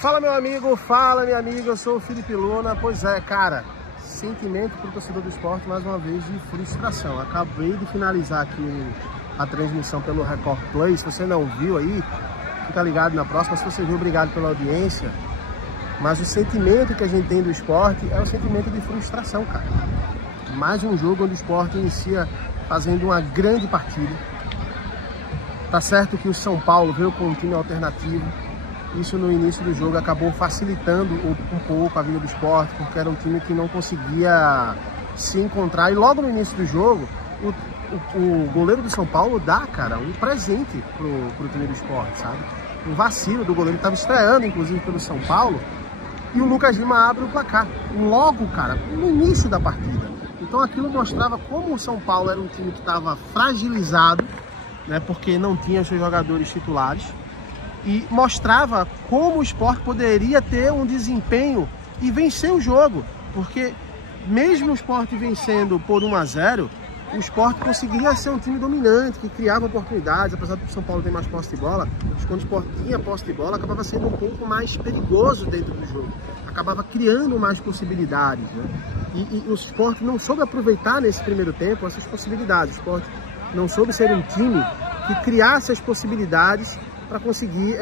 Fala meu amigo, fala minha amiga, eu sou o Felipe Luna. Pois é, cara, sentimento para o torcedor do esporte mais uma vez de frustração. Acabei de finalizar aqui a transmissão pelo Record Play. Se você não viu aí, fica ligado na próxima. Se você viu, obrigado pela audiência. Mas o sentimento que a gente tem do esporte é o sentimento de frustração, cara. Mais um jogo onde o esporte inicia fazendo uma grande partida. Tá certo que o São Paulo veio com um time alternativo. Isso no início do jogo acabou facilitando um pouco a vida do esporte, porque era um time que não conseguia se encontrar. E logo no início do jogo, o goleiro do São Paulo dá, cara, um presente pro time do esporte, sabe? Um vacilo do goleiro, ele estava estreando, inclusive, pelo São Paulo. E o Lucas Lima abre o placar. Logo, cara, no início da partida. Então aquilo mostrava como o São Paulo era um time que estava fragilizado, né, porque não tinha seus jogadores titulares. E mostrava como o esporte poderia ter um desempenho e vencer o jogo. Porque mesmo o esporte vencendo por 1-0, o esporte conseguia ser um time dominante, que criava oportunidades. Apesar do São Paulo ter mais posse de bola, quando o esporte tinha posse de bola, acabava sendo um pouco mais perigoso dentro do jogo. Acabava criando mais possibilidades, né? E o esporte não soube aproveitar nesse primeiro tempo essas possibilidades. O esporte não soube ser um time que criasse as possibilidades para conseguir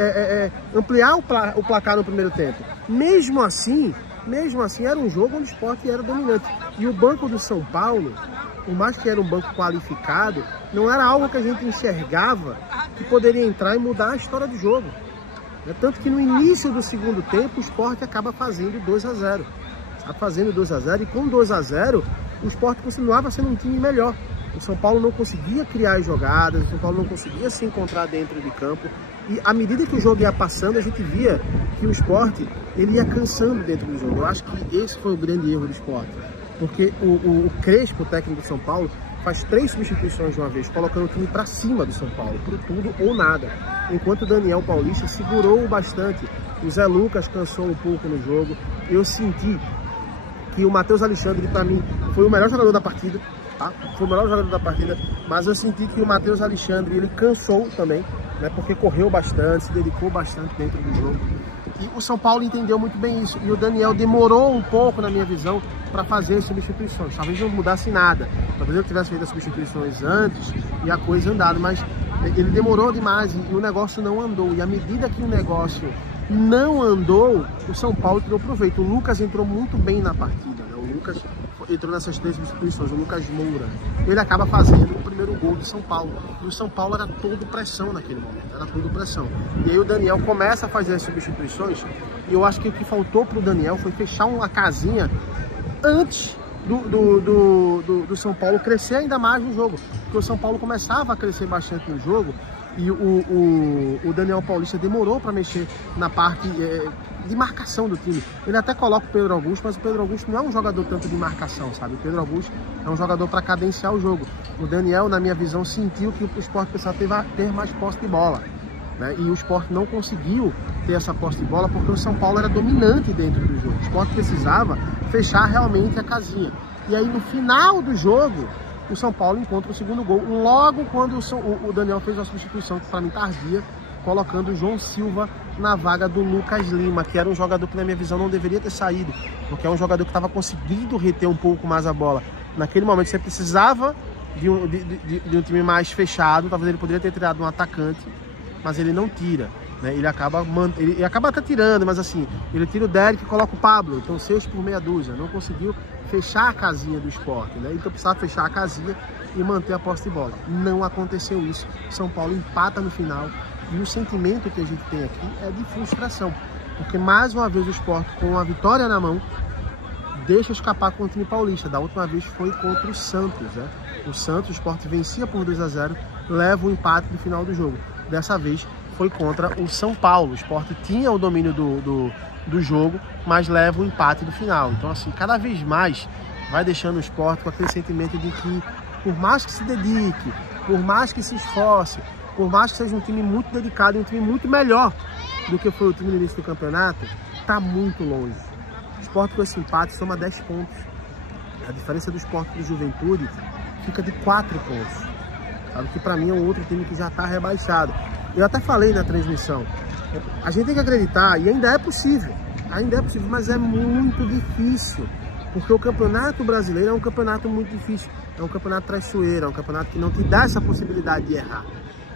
ampliar o placar no primeiro tempo. Mesmo assim, era um jogo onde o esporte era dominante. E o banco do São Paulo, por mais que era um banco qualificado, não era algo que a gente enxergava que poderia entrar e mudar a história do jogo. Tanto que no início do segundo tempo, o esporte acaba fazendo 2-0. Fazendo 2-0, e com 2-0, o esporte continuava sendo um time melhor. O São Paulo não conseguia criar as jogadas, o São Paulo não conseguia se encontrar dentro de campo. E à medida que o jogo ia passando, a gente via que o esporte ele ia cansando dentro do jogo. Eu acho que esse foi o grande erro do esporte. Porque o Crespo, o técnico do São Paulo, faz 3 substituições de uma vez, colocando o time para cima do São Paulo, por tudo ou nada. Enquanto o Daniel Paulista segurou bastante. O Zé Lucas cansou um pouco no jogo. Eu senti que o Matheus Alexandre, para mim, foi o melhor jogador da partida. Tá? Foi o melhor jogador da partida, mas eu senti que o Matheus Alexandre, ele cansou também, né? Porque correu bastante, se dedicou bastante dentro do jogo. E o São Paulo entendeu muito bem isso. E o Daniel demorou um pouco, na minha visão, para fazer as substituições. Talvez não mudasse nada. Talvez eu tivesse feito as substituições antes e a coisa andado, mas ele demorou demais e o negócio não andou. E à medida que o negócio não andou, o São Paulo tirou proveito. O Lucas entrou muito bem na partida, né? O Lucas entrou nessas 3 substituições, o Lucas Moura. Ele acaba fazendo o primeiro gol do São Paulo. E o São Paulo era todo pressão naquele momento, era todo pressão. E aí o Daniel começa a fazer as substituições, e eu acho que o que faltou para o Daniel foi fechar uma casinha antes do São Paulo crescer ainda mais no jogo. Porque o São Paulo começava a crescer bastante no jogo, e o Daniel Paulista demorou para mexer na parte de marcação do time. Ele até coloca o Pedro Augusto, mas o Pedro Augusto não é um jogador tanto de marcação, sabe? O Pedro Augusto é um jogador para cadenciar o jogo. O Daniel, na minha visão, sentiu que o esporte precisava ter mais posse de bola, né? E o esporte não conseguiu ter essa posse de bola porque o São Paulo era dominante dentro do jogo. O esporte precisava fechar realmente a casinha. E aí, no final do jogo, o São Paulo encontra o segundo gol, logo quando o Daniel fez uma substituição, que para mim tardia, colocando o João Silva na vaga do Lucas Lima, que era um jogador que na minha visão não deveria ter saído, porque é um jogador que estava conseguindo reter um pouco mais a bola. Naquele momento você precisava de um time mais fechado, talvez ele poderia ter tirado um atacante, mas ele não tira, né? Ele acaba até tirando, mas assim, ele tira o Derek e coloca o Pablo, então 6 por meia dúzia, não conseguiu fechar a casinha do esporte, né? Então precisava fechar a casinha e manter a posse de bola. Não aconteceu isso. São Paulo empata no final e o sentimento que a gente tem aqui é de frustração, porque mais uma vez o esporte, com a vitória na mão, deixa escapar contra o time paulista. Da última vez foi contra o Santos, né? O Santos, o esporte vencia por 2-0, leva o empate no final do jogo. Dessa vez foi contra o São Paulo. O esporte tinha o domínio do jogo, mas leva o empate no final. Então, assim, cada vez mais vai deixando o esporte com aquele sentimento de que, por mais que se dedique, por mais que se esforce, por mais que seja um time muito dedicado e um time muito melhor do que foi o time no início do campeonato, está muito longe. O esporte com esse empate soma 10 pontos. A diferença do esporte para o Juventude fica de 4 pontos. Sabe que para mim é um outro time que já está rebaixado. Eu até falei na transmissão, A gente tem que acreditar, e ainda é possível, mas é muito difícil, porque o Campeonato Brasileiro é um campeonato muito difícil, é um campeonato traiçoeiro, é um campeonato que não te dá essa possibilidade de errar,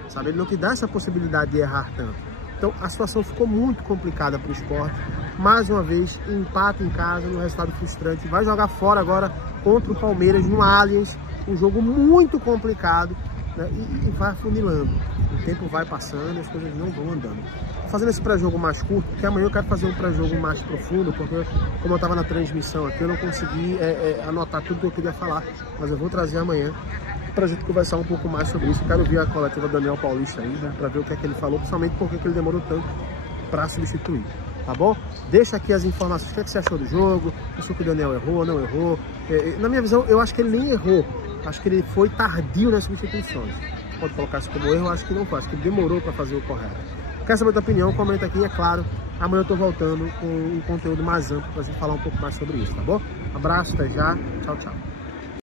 sabe? Ele não te dá essa possibilidade de errar tanto. Então a situação ficou muito complicada para o Sport. Mais uma vez, empate em casa, um resultado frustrante. Vai jogar fora agora contra o Palmeiras no Allianz, um jogo muito complicado, né? E vai afunilando. O tempo vai passando e as coisas não vão andando. Tô fazendo esse pré-jogo mais curto, porque amanhã eu quero fazer um pré-jogo mais profundo, porque como eu estava na transmissão aqui, eu não consegui anotar tudo que eu queria falar, mas eu vou trazer amanhã para a gente conversar um pouco mais sobre isso. Eu quero ver a coletiva do Daniel Paulista aí, né, para ver o que é que ele falou, principalmente porque ele demorou tanto para substituir, tá bom? Deixa aqui as informações, o que é que você achou do jogo, achou que o Daniel errou, não errou. Na minha visão, eu acho que ele nem errou, acho que ele foi tardio nas substituições. Pode colocar isso como erro, acho que não foi, acho que ele demorou para fazer o correto. Quer saber da opinião? Comenta aqui, é claro. Amanhã eu tô voltando com um conteúdo mais amplo pra gente falar um pouco mais sobre isso, tá bom? Abraço, até já. Tchau, tchau.